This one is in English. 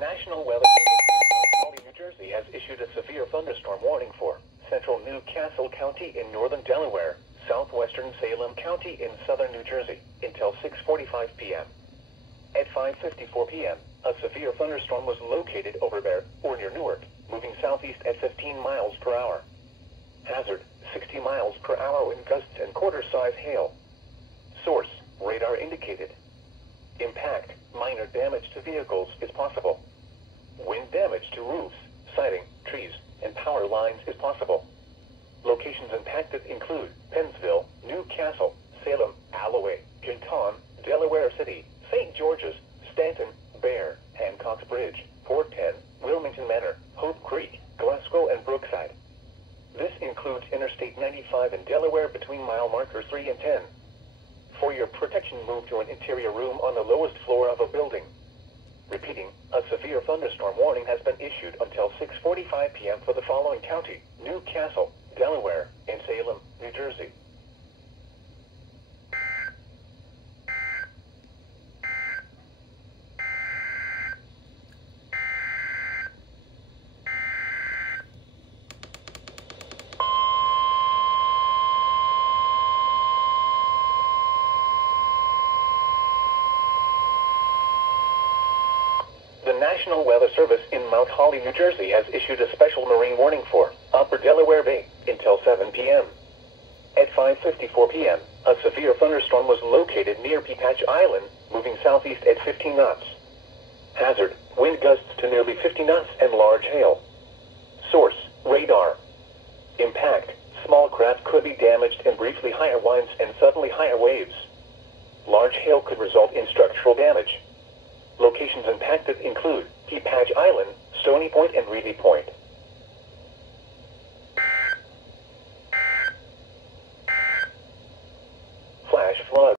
National Weather Service in New Jersey has issued a severe thunderstorm warning for central Newcastle County in northern Delaware, southwestern Salem County in southern New Jersey, until 6:45 p.m. At 5:54 p.m., a severe thunderstorm was located over there, or near Newark, moving southeast at 15 miles per hour. Hazard, 60 miles per hour wind gusts and quarter-size hail. Source, radar indicated. Impact, minor damage to vehicles is possible. Wind damage to roofs, siding, trees, and power lines is possible. Locations impacted include Pennsville, Newcastle, Salem, Alloway, Canton, Delaware City, St. George's, Stanton, Bear, Hancock's Bridge, Port Penn, Wilmington Manor, Hope Creek, Glasgow, and Brookside. This includes Interstate 95 in Delaware between mile markers 3 and 10. For your protection, move to an interior room on the lowest floor of a building. Repeating, a severe thunderstorm warning has been issued until 6:45 p.m. for the following county: Newcastle, Delaware, and Salem, New Jersey. The National Weather Service in Mount Holly, New Jersey has issued a special marine warning for Upper Delaware Bay until 7 p.m. At 5:54 p.m., a severe thunderstorm was located near Peapatch Island, moving southeast at 15 knots. Hazard, wind gusts to nearly 50 knots and large hail. Source, radar. Impact, small craft could be damaged and briefly higher winds and suddenly higher waves. Large hail could result in structural damage. Locations impacted include Peapatch Island, Stony Point, and Reedy Point. Flash flood.